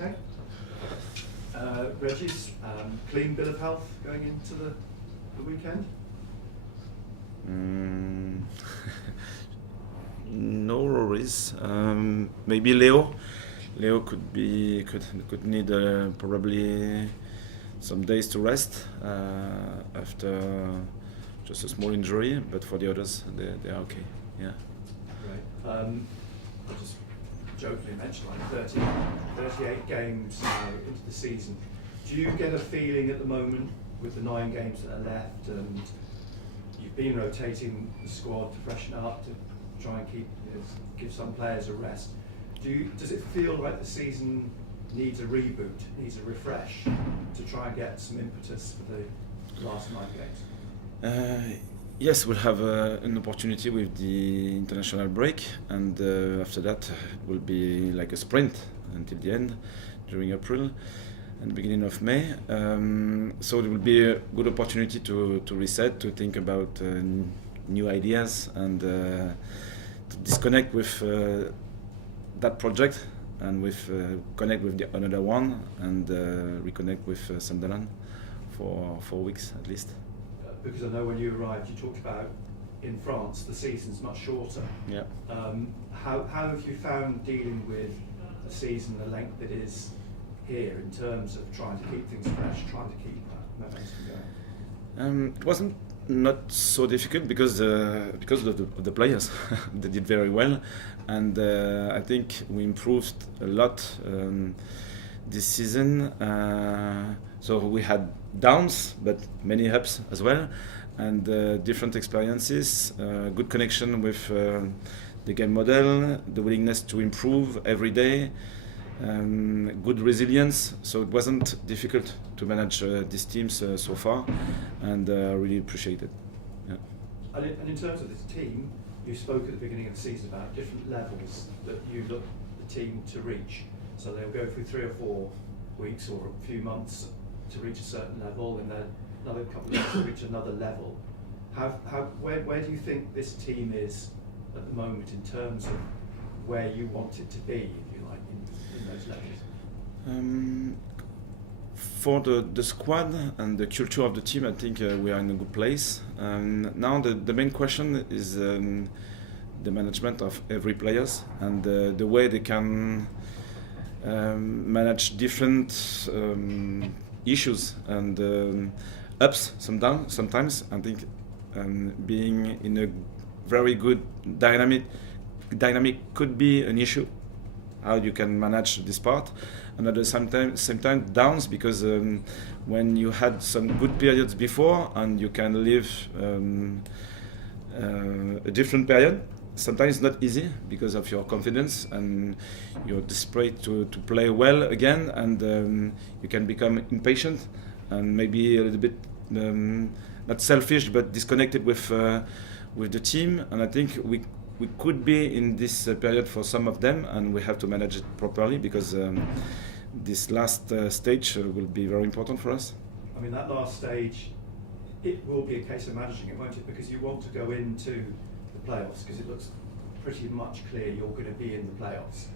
Okay. Régis, clean bill of health going into the weekend? No worries. Maybe Leo. Leo could need probably some days to rest after just a small injury. But for the others, they are okay. Yeah. Right. I just jokingly mentioned like 38 games into the season. Do you get a feeling at the moment with the 9 games that are left, and you've been rotating the squad to freshen up, to try and give some players a rest? Does it feel like the season needs a reboot, needs a refresh to try and get some impetus for the last 9 games? Yes, we'll have an opportunity with the international break, and after that it will be like a sprint until the end during April and beginning of May. So it will be a good opportunity to reset, to think about new ideas, and to disconnect with that project and connect with another one, and reconnect with Sunderland for 4 weeks at least. Because I know when you arrived, you talked about in France the season's much shorter. Yeah. How have you found dealing with a season the length it is here in terms of trying to keep things fresh, trying to keep that momentum going? It wasn't not so difficult because of the players. They did very well, and I think we improved a lot this season. So we had downs, but many ups as well, and different experiences, good connection with the game model, the willingness to improve every day, good resilience. So it wasn't difficult to manage these teams so far, and really appreciate it. Yeah. And in terms of this team, you spoke at the beginning of the season about different levels that you look the team to reach. So they'll go through 3 or 4 weeks or a few months to reach a certain level, and then another couple of months to reach another level. Where do you think this team is at the moment in terms of where you want it to be, if you like, in those levels? For the squad and the culture of the team, I think we are in a good place. Now the main question is the management of every players, and the way they can manage different issues and ups, some downs. Sometimes I think being in a very good dynamic could be an issue. How you can manage this part, and at the same time downs, because when you had some good periods before and you can live a different period, sometimes it's not easy because of your confidence, and you're desperate to play well again, and you can become impatient and maybe a little bit not selfish but disconnected with the team. And I think we could be in this period for some of them, and we have to manage it properly, because this last stage will be very important for us. I mean, that last stage, it will be a case of managing it, won't it? Because you want to go into the playoffs, because it looks pretty much clear you're going to be in the playoffs.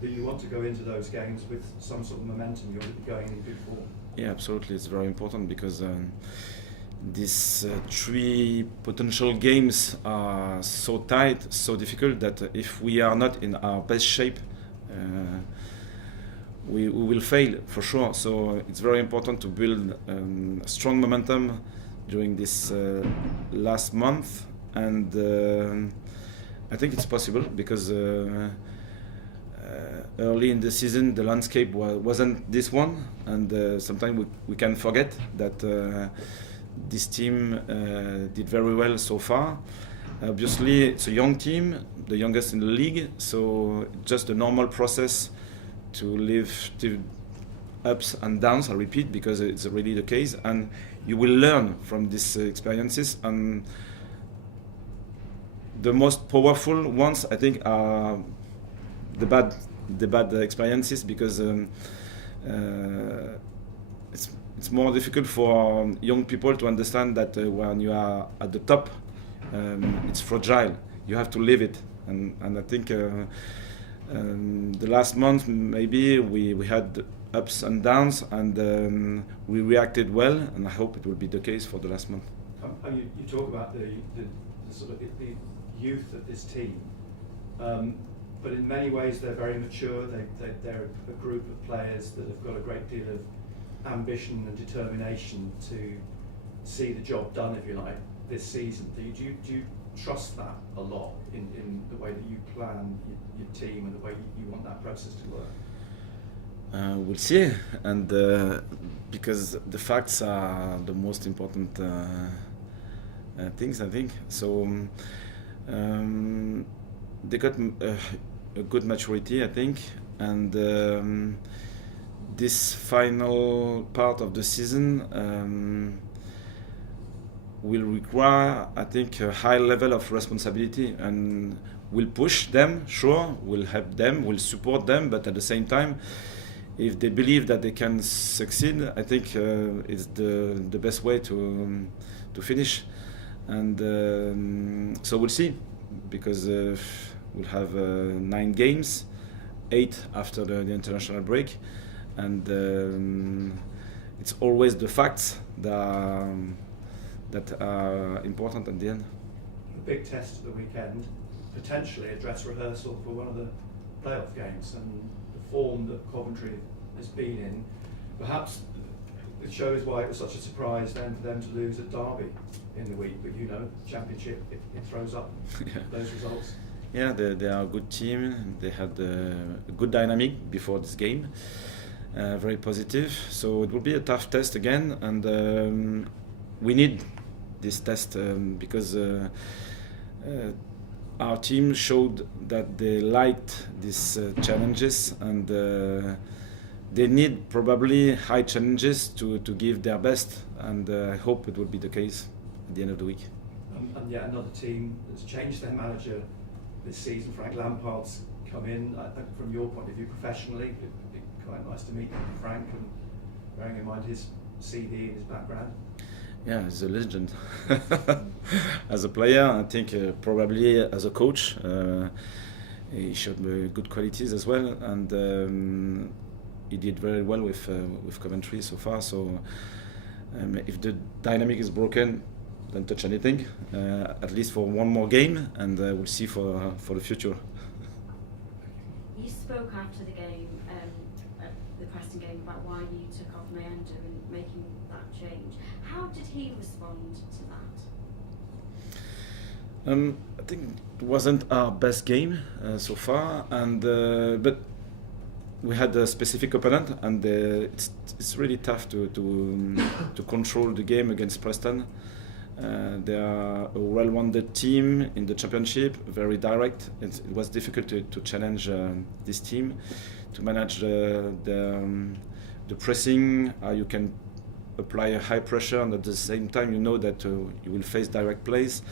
But you want to go into those games with some sort of momentum, you're going in good form. Yeah, absolutely. It's very important, because these 3 potential games are so tight, so difficult, that if we are not in our best shape, we will fail for sure. So it's very important to build strong momentum during this last month, and I think it's possible, because early in the season the landscape wasn't this one, and sometimes we can forget that this team did very well so far. Obviously it's a young team, the youngest in the league, so just a normal process to live to ups and downs, I repeat, because it's really the case, and you will learn from these experiences. And the most powerful ones, I think, are the bad experiences, because it's more difficult for young people to understand that when you are at the top, it's fragile. You have to live it, and I think The last month maybe we had ups and downs, and we reacted well, and I hope it will be the case for the last month. You talk about the sort of the youth of this team, but in many ways they're very mature. They're a group of players that have got a great deal of ambition and determination to see the job done, if you like, this season. Do you trust that a lot in the way that you plan your team and the way you want that process to work? We'll see, and because the facts are the most important things, I think. So they got a good maturity, I think, and this final part of the season will require, I think, a high level of responsibility, and we'll push them, sure, we'll help them, we'll support them, but at the same time, if they believe that they can succeed, I think it's the best way to finish. And so we'll see, because we'll have 9 games, 8 after the international break, and it's always the facts that are important at the end. The big test of the weekend, potentially a dress rehearsal for one of the playoff games, and the form that Coventry has been in. Perhaps it shows why it was such a surprise then for them to lose at Derby in the week, but Championship, it throws up those results. Yeah, they are a good team. They had a good dynamic before this game, very positive. So it will be a tough test again, and we need this test because our team showed that they liked these challenges, and they need probably high challenges to give their best, and I hope it will be the case at the end of the week. And yet another team that's changed their manager this season. Frank Lampard's come in. From your point of view, professionally, it'd be quite nice to meet Frank, and bearing in mind his CD and his background. Yeah, he's a legend. As a player, I think probably as a coach, he showed good qualities as well, and he did very well with Coventry so far. So if the dynamic is broken, don't touch anything, at least for one more game, and we'll see for the future. You spoke after the game, the Preston game, about why you took off Mayenda and making that change. How did he respond to that? I think it wasn't our best game so far, and but we had a specific opponent, and it's really tough to control the game against Preston. They are a well-rounded team in the championship, very direct. It was difficult to challenge this team, to manage the pressing. You can apply a high pressure, and at the same time you know that you will face direct plays.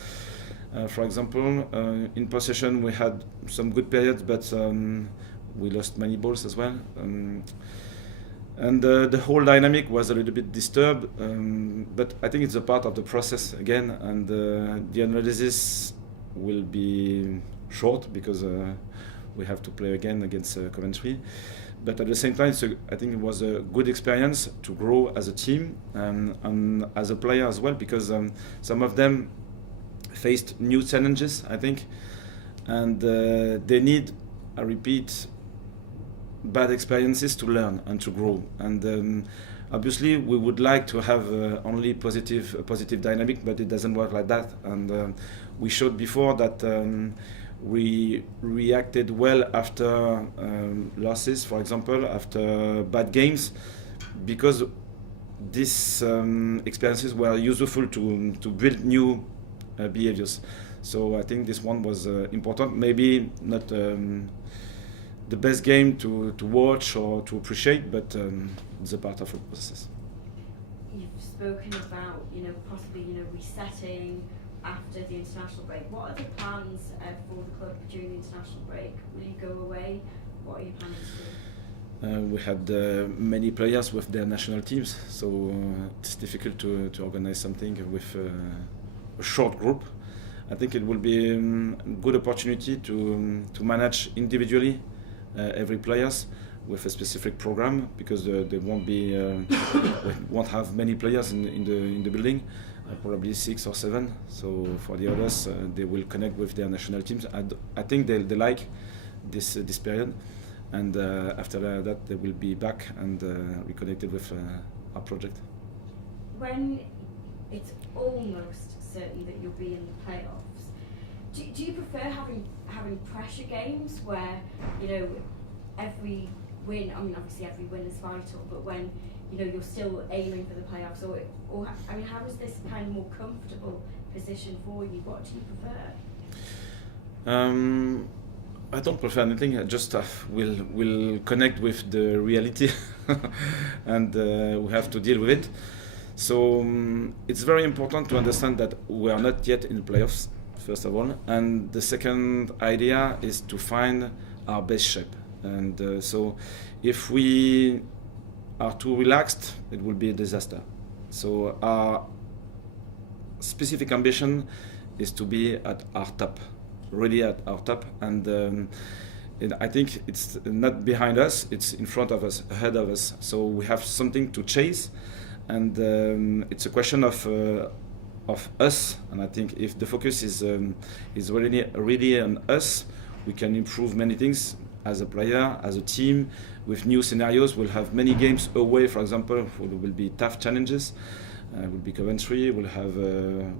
For example, in possession we had some good periods, but we lost many balls as well. And the whole dynamic was a little bit disturbed, but I think it's a part of the process again, and the analysis will be short because we have to play again against Coventry. But at the same time, I think it was a good experience to grow as a team and as a player as well, because some of them faced new challenges, I think, and they need, I repeat, bad experiences to learn and to grow. And obviously we would like to have only positive dynamic, but it doesn't work like that. And we showed before that we reacted well after losses, for example, after bad games, because these experiences were useful to build new behaviors. So I think this one was important. Maybe not the best game to watch or to appreciate, but it's a part of the process. You've spoken about, possibly, resetting after the international break. What are the plans for the club during the international break? Will you go away? What are you planning to do? We had many players with their national teams, so it's difficult to organize something with a short group. I think it will be a good opportunity to manage individually every players with a specific program, because they won't be won't have many players in the building, probably 6 or 7. So for the others, they will connect with their national teams. I think they like this period, and after that they will be back and reconnected with our project. When it's almost certain that you'll be in the playoffs, do you prefer having pressure games where, you know, every win, I mean obviously every win is vital, but when, you know, you're still aiming for the playoffs, or I mean, how is this kind of more comfortable position for you? What do you prefer? I don't prefer anything. I just will connect with the reality, and we have to deal with it. So it's very important to understand that we are not yet in the playoffs, first of all, and the second idea is to find our best shape. And so if we are too relaxed, it will be a disaster. So our specific ambition is to be at our top, really at our top, and I think it's not behind us, it's in front of us, ahead of us. So we have something to chase, and it's a question of us. And I think if the focus is really on us, we can improve many things as a player, as a team, with new scenarios. We'll have many games away, for example. There will be tough challenges. Will be Coventry, we'll have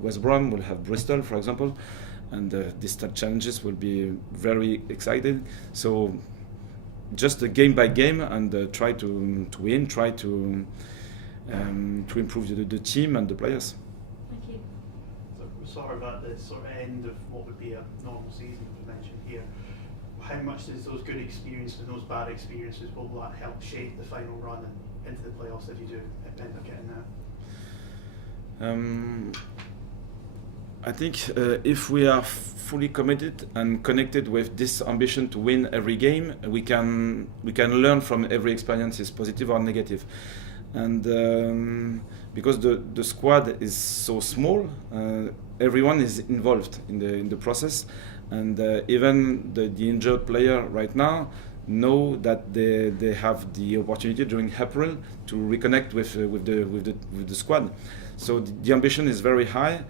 West Brom, we'll have Bristol, for example, and these tough challenges will be very exciting. So just game by game, and try to win, try to improve the team and the players. Thank you. So we're sort of at the sort of end of what would be a normal season, as we mentioned here. How much does those good experiences and those bad experiences, will that help shape the final run and into the playoffs if you do end up getting there? I think if we are fully committed and connected with this ambition to win every game, we can learn from every experience, is positive or negative. And because the squad is so small, everyone is involved in the process, and even the injured player right now know that they have the opportunity during April to reconnect with the squad. So the ambition is very high,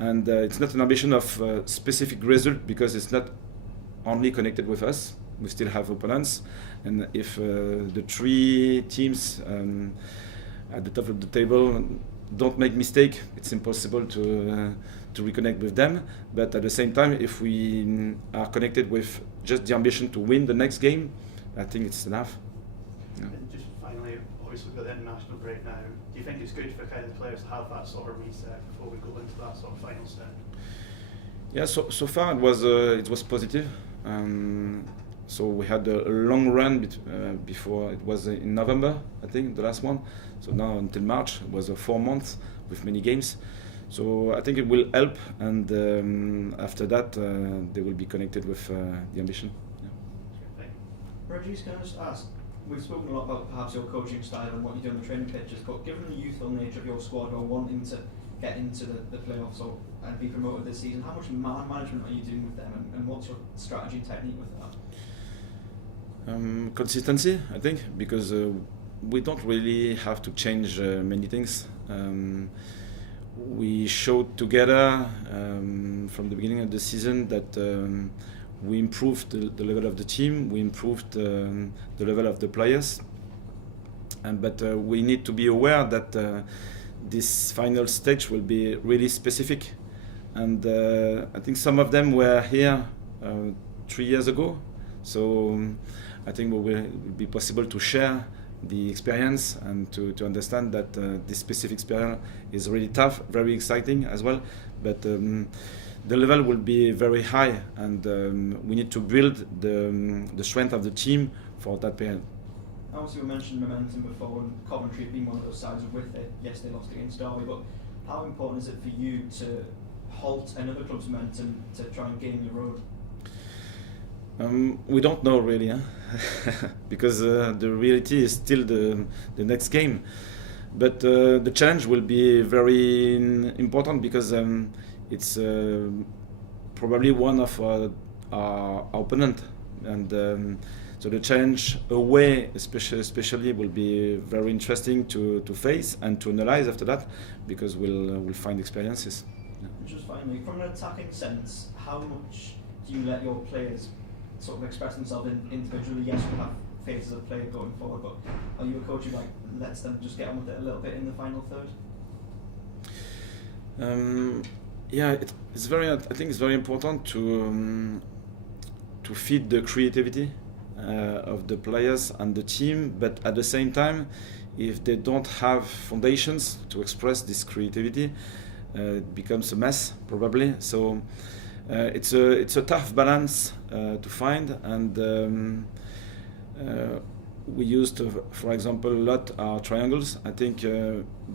and it's not an ambition of specific result, because it's not only connected with us. We still have opponents, and if the 3 teams at the top of the table don't make mistake, it's impossible to reconnect with them. But at the same time, if we are connected with just the ambition to win the next game, I think it's enough. Yeah. And just finally, obviously we've got the international break now. Do you think it's good for kind of the players to have that sort of reset before we go into that sort of final step? Yeah, so far it was positive. So we had a long run before. It was in November, I think, the last one. So now until March, it was 4 months with many games. So I think it will help, and after that they will be connected with the ambition. Yeah. Régis, can I just ask, we've spoken a lot about perhaps your coaching style and what you do on the training pitches, but given the youthful nature of your squad or wanting to get into the playoffs and be promoted this season, how much man management are you doing with them, and what's your strategy and technique with that? Consistency, I think, because we don't really have to change many things. We showed together from the beginning of the season that we improved the level of the team, we improved the level of the players, but we need to be aware that this final stage will be really specific, and I think some of them were here 3 years ago, so I think it will be possible to share the experience and to understand that this specific experience is really tough, very exciting as well, but the level will be very high, and we need to build the strength of the team for that period. Obviously we mentioned momentum before, and Coventry being one of those sides with it. Yes, they lost against Derby, but how important is it for you to halt another club's momentum to try and gain your own? We don't know really, because the reality is still the next game. But the challenge will be very important, because it's probably one of our opponent, and So the challenge away, especially, will be very interesting to face and to analyze after that, because we'll find experiences. Yeah. Just finally, from an attacking sense, how much do you let your players sort of express themselves individually? Yes, you have phases of play going forward, but are you a coach who lets them just get on with it a little bit in the final third? Yeah, it's very. I think it's very important to feed the creativity of the players and the team, but at the same time, if they don't have foundations to express this creativity, it becomes a mess probably. So it's a tough balance to find, and we used, for example, a lot our triangles. I think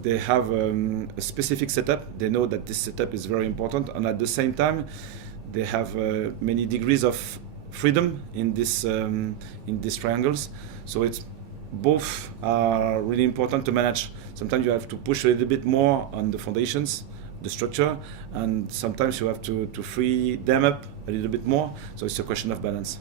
they have a specific setup. They know that this setup is very important, and at the same time, they have many degrees of freedom in these triangles. So it's both are really important to manage. Sometimes you have to push a little bit more on the foundations, the structure, and sometimes you have to free them up a little bit more. So it's a question of balance.